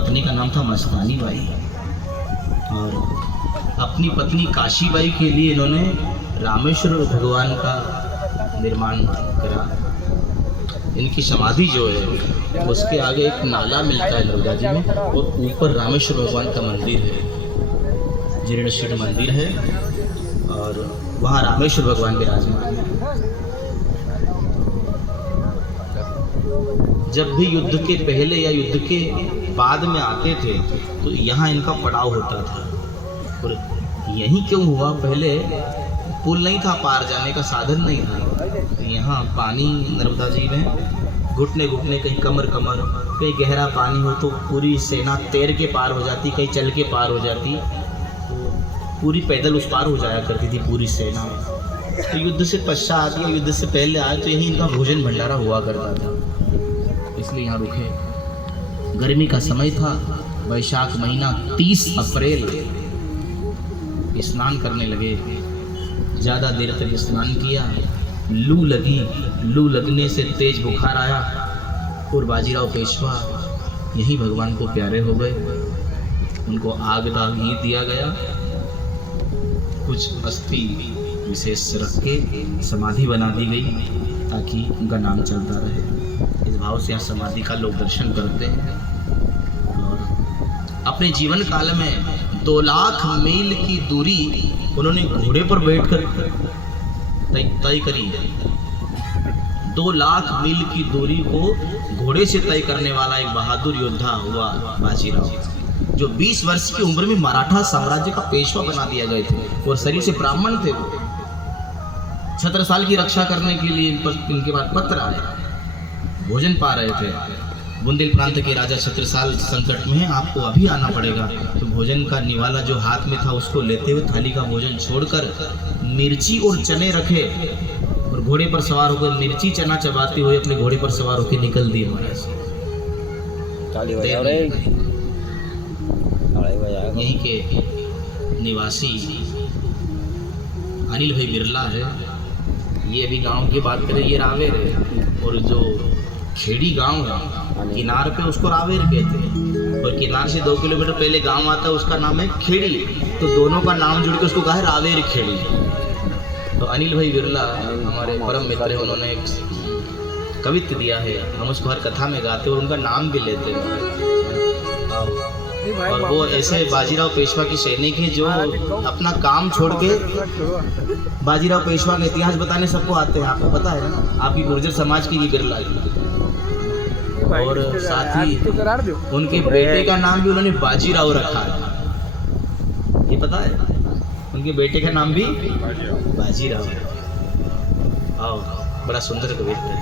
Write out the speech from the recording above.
पत्नी का नाम था मस्तानी बाई, और अपनी पत्नी काशी बाई के लिए इन्होंने रामेश्वर भगवान का निर्माण करा। इनकी समाधि जो है उसके आगे एक नाला मिलता है नर्मदा जी में, और ऊपर रामेश्वर भगवान का मंदिर है, जीर्णशीर्ण मंदिर है, और वहाँ रामेश्वर भगवान विराजमान है। जब भी युद्ध के पहले या युद्ध के बाद में आते थे तो यहाँ इनका पड़ाव होता था। और यहीं क्यों हुआ, पहले पुल नहीं था, पार जाने का साधन नहीं था। यहाँ पानी नर्मदा जी में घुटने घुटने, कहीं कमर कमर, कहीं गहरा पानी हो तो पूरी सेना तैर के पार हो जाती, कहीं चल के पार हो जाती, पूरी पैदल उस पार हो जाया करती थी पूरी सेना। तो युद्ध से पश्चात या युद्ध से पहले आए तो यही इनका भोजन भंडारा हुआ करता था, इसलिए यहाँ रुके। गर्मी का समय था, वैशाख महीना, 30 अप्रैल। स्नान करने लगे, ज़्यादा देर तक स्नान किया, लू लगी, लू लगने से तेज बुखार आया, और बाजीराव पेशवा यही भगवान को प्यारे हो गए। उनको आग दाग ही दिया गया, कुछ अस्थि विशेष रख के समाधि बना दी गई ताकि उनका नाम चलता रहे। इस भाव से यहाँ समाधि का लोग दर्शन करते हैं। और अपने जीवन काल में 2 लाख मील की दूरी उन्होंने घोड़े पर बैठकर तय करी। 2 लाख मील की दूरी को घोड़े से तय करने वाला एक बहादुर योद्धा हुआ बाजीराव, जो 20 वर्ष की उम्र में मराठा साम्राज्य का पेशवा बना दिया गए थे, और शरीर से ब्राह्मण थे। वो 17 साल की रक्षा करने के लिए इनके बाद पत्र आया, भोजन पा रहे थे। बुंदेल प्रांत के राजा छत्रसाल संकट में हैं, आपको अभी आना पड़ेगा। तो भोजन का निवाला जो हाथ में था उसको लेते हुए थाली का भोजन छोड़कर मिर्ची और चने रखे, और घोड़े पर सवार होकर मिर्ची चना चबाते हुए अपने घोड़े पर सवार होकर निकल दिए महाराज। यहीं के निवासी अनिल भाई बिरला है, ये अभी गांव की बात करें, ये रावेर है, और जो खेड़ी गांव है किनार पे उसको रावेर कहते हैं, और किनार से 2 किलोमीटर पहले गांव आता है उसका नाम है खेड़ी। तो दोनों का नाम जुड़ के उसको कहा है रावेर खेड़ी। तो अनिल भाई बिरला हमारे परम मित्र हैं, उन्होंने एक कवित्व दिया है, हम उसको हर कथा में गाते हैं और उनका नाम भी लेते हैं। और वो ऐसे बाजीराव पेशवा की सैनिक है जो अपना काम छोड़ के बाजीराव पेशवा का इतिहास बताने सबको आते हैं। आपको पता है ना, आपकी गुर्जर समाज की बिरला है, और साथ ही उनके बेटे का नाम भी उन्होंने बाजीराव रखा है, ये पता है? उनके बेटे का नाम भी बाजीराव है। आओ, बड़ा सुंदर कविता है।